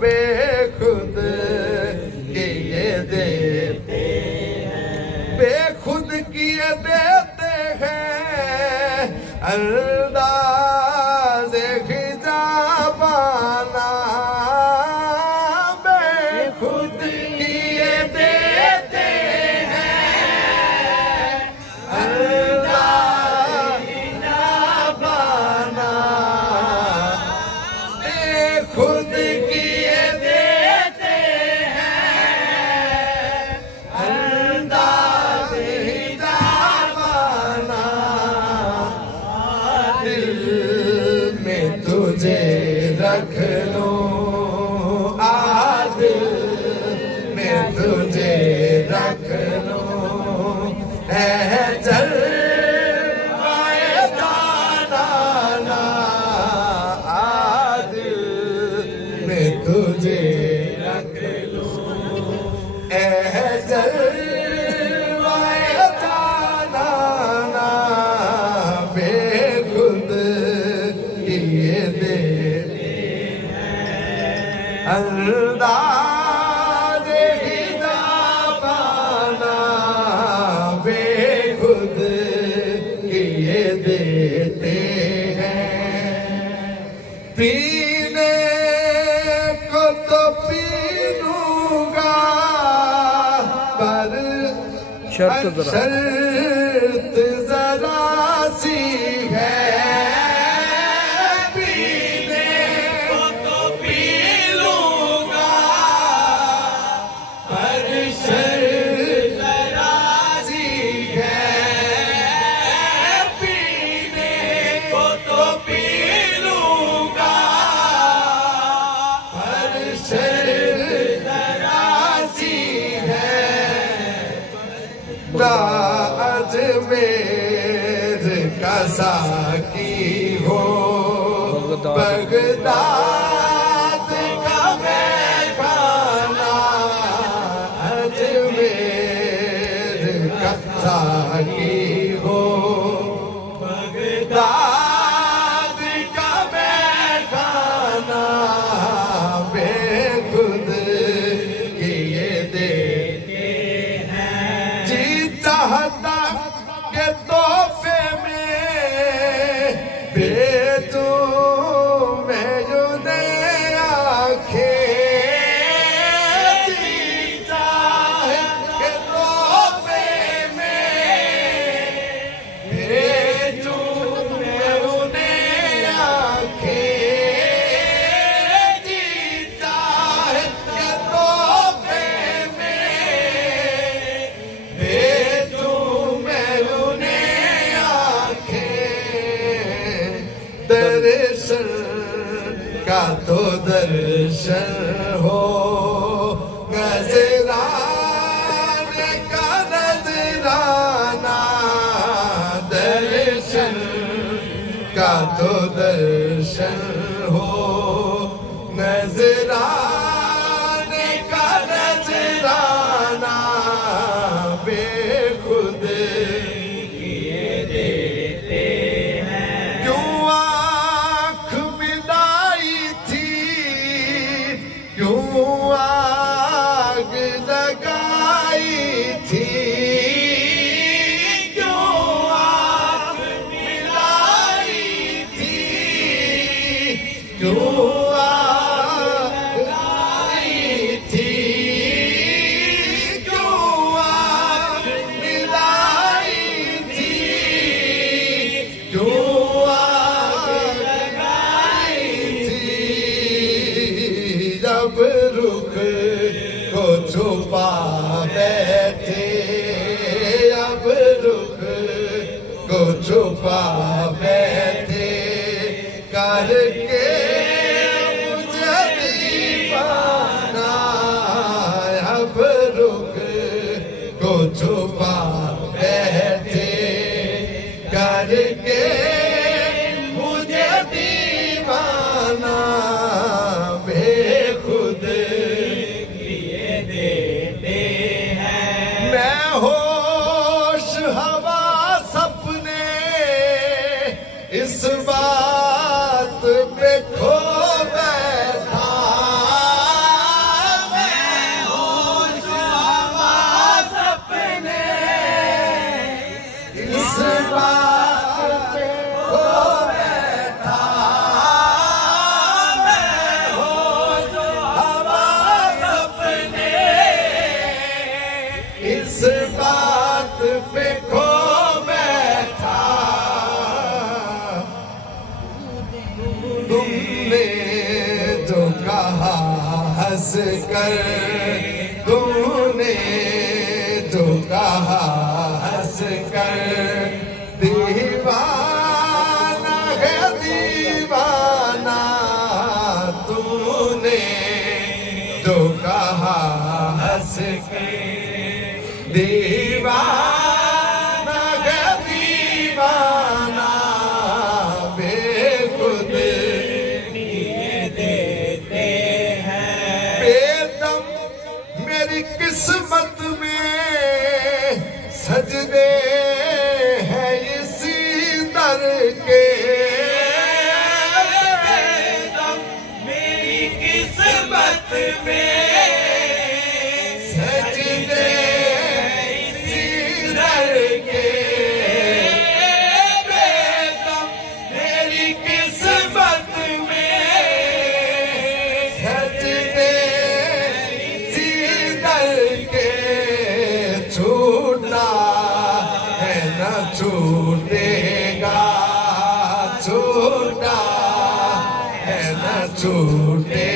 बेखुद किए देते हैं, बेखुद किए देते हैं अंदाज़े खिजाबाना, बेखुद किए देते हैं अंदाज़े खिजाबाना, बेखुद किए देते हैं अंदाज़े खिजाबाना, दिल में तुझे रख लूं, दिल में तुझे रख लूं, है जलवाए जाना, दिल में तुझे रख लूं, है जलवाए जाना, बेखुद किए देते हैं अंदाज़े खिजाबाना, बेखुद किए देते हैं। पीने को तो पी लूंगा पर शर्त जरा शर्त जरा सी है, पीने को तो पी लूंगा पर शर्त जरा सी है, पीने को तो पी लूंगा पर शर्त जरा सी है, अजमेर का साकी हो, बगदाद का मैखाना, अजमेर का साकी हो, बगदाद का मैखाना, बेखुद किए देते हैं। जी चाहता के तोहफे में भेजूं मैं यूं आंखें, जी चाहे के तोहफे में भेजूं मैं यूं आंखें, जी चाहे के तोहफे में भेजूं मैं उन्हें आंखें, दर्शन का तो दर्शन हो, नजराने का नजराना, दर्शन का तो दर्शन हो, नजराने का नजराना, बेखुद किए देते हैं। क्यों आँख मिलाई थी, क्यों आग लगाई थी, क्यों आग मिलाई थी, क्यों आग लगाई थी, क्यों आग मिलाई थी, क्यों आग लगाई थी, जब रुख को छुपा बैठे, अब रुख को छुपा बैठे, करके मुझे दीवाना, अब रुख को छुपा बैठे, करके मुझे दीवाना, बेखुद किए देते हैं। मैं होश हवास अपने इस बात पे तूने जो कहा हंस कर, तूने जो कहा हंस कर, दीवाना है दीवाना, तूने जो कहा हंस कर, दीवाना है दीवाना, बेखुद बेदम मेरी किस्मत में सजदे हैं इसी दर के, बेदम मेरी किस्मत में सजदे इसी दर के, बेदम मेरी किस्मत में सजदे इसी दर के, छूटा है न छूटेगा, छूटा है न छूटेगा।